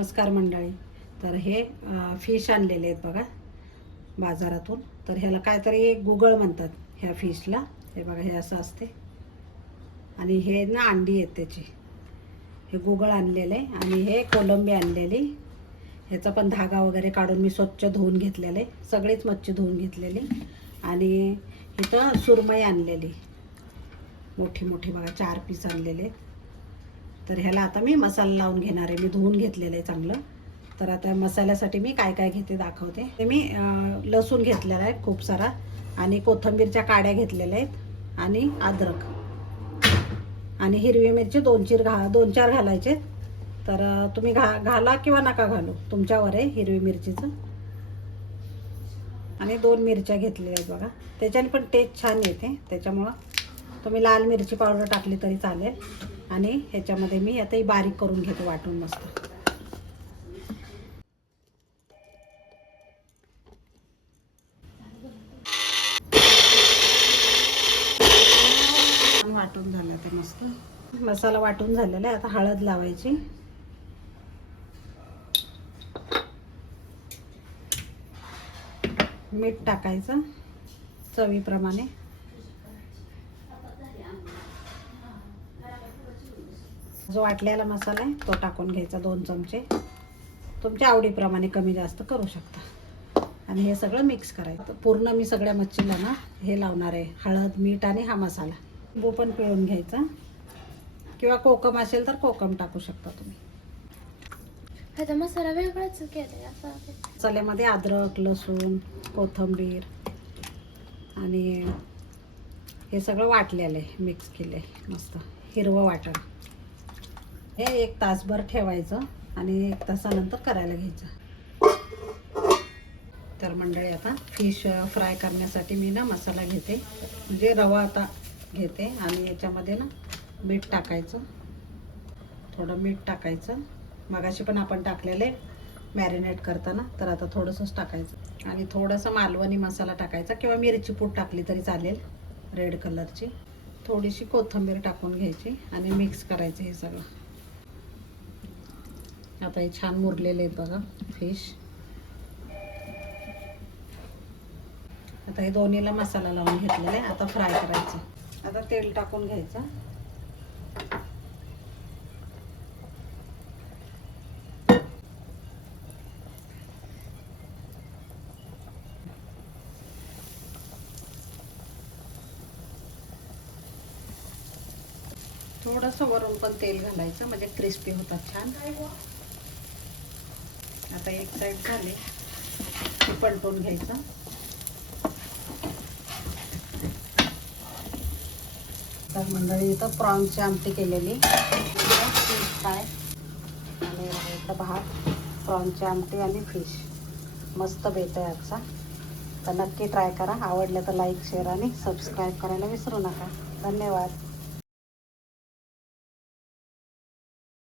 नमस्कार मंडळी. तर हे फिश आणलेले आहेत बघा बाजारातून. तर ह्याला काहीतरी गुगळ म्हणतात ह्या फिशला. हे बघा हे असं असते आणि हे ना अंडी आहेत त्याची. हे गुगळ आणलेले आणि हे कोलंबी आणलेली. ह्याचा पण धागा वगैरे काढून मी स्वच्छ धुवून घेतलेले, सगळीच मच्छी धुवून घेतलेली. आणि इथं सुरमई आणलेली मोठी मोठी बघा, 4 पीस आणलेले. तर ह्याला आता मी मसाला लावून घेणार आहे. मी धुवून घेतलेलं आहे चांगलं. तर आता मसाल्यासाठी मी काय काय घेते दाखवते. ते मी लसूण घेतलेला आहे खूप सारा, आणि कोथिंबीरच्या काड्या घेतलेल्या आहेत, आणि अद्रक आणि हिरवी मिरची 2-4 घालायचे. तर तुम्ही घाला किंवा नका घालू, तुमच्यावर आहे हिरवी मिरचीचं. आणि 2 मिरच्या घेतलेल्या आहेत बघा, त्याच्याने पण टेस्ट छान येते. त्याच्यामुळं तुम्ही लाल मिरची पावडर टाकली तरी चालेल. आणि ह्याच्यामध्ये मी आता बारीक करून घेते वाटून मस्त. वाटून झालं ते मस्त. मसाला वाटून झालेला आहे. आता हळद लावायची, मीठ टाकायचं चवीप्रमाणे. जो वाटलेला मसाला आहे तो टाकून घ्यायचा 2 चमचे. तुमच्या आवडीप्रमाणे कमी जास्त करू शकता. आणि हे सगळं मिक्स करायचं. पूर्ण मी सगळ्या मच्छीला ना हे लावणार आहे, हळद मीठ आणि हा मसाला. लिंबू पण पिळून घ्यायचा, किंवा कोकम असेल तर कोकम टाकू शकता तुम्ही. आता मसाला वेगळाच केलाय. मसाल्यामध्ये अद्रक, लसूण, कोथिंबीर आणि हे सगळं वाटलेलं आहे, मिक्स केलं आहे मस्त हिरवं वाटण. हे 1 तासभर ठेवायचं आणि 1 तासानंतर करायला घ्यायचं. तर मंडळी आता फिश फ्राय करण्यासाठी मी ना मसाला घेते, म्हणजे रवा आता घेते. आणि याच्यामध्ये ना मीठ टाकायचं, थोडं मीठ टाकायचं. मगाशी पण आपण टाकलेले मॅरिनेट करताना, तर आता थोडंसंच टाकायचं. आणि थोडंसं मालवणी मसाला टाकायचा, किंवा मिरची पूड टाकली तरी चालेल रेड कलरची. थोडीशी कोथिंबीर टाकून घ्यायची आणि मिक्स करायचं हे सगळं. आता हे छान मुरलेले आहेत बघा फिश. आता हे दोन्हीला मसाला लावून घेतलेला आहे. आता फ्राय करायचं. आता तेल टाकून घ्यायचं. थोडंसं वरून पण तेल घालायचं, म्हणजे क्रिस्पी होतात छान. आता एक साईड झाली की पलटून घ्यायचं. तर मंडळी इथं प्रॉन्सची आमटी केलेली, फिश फ्राय आणि इथं भात, प्रॉन्सची आमटी आणि फिश. मस्त बेत आहे आजचा. तर नक्की ट्राय करा. आवडलं तर लाईक, शेअर आणि सबस्क्राईब करायला विसरू नका. धन्यवाद.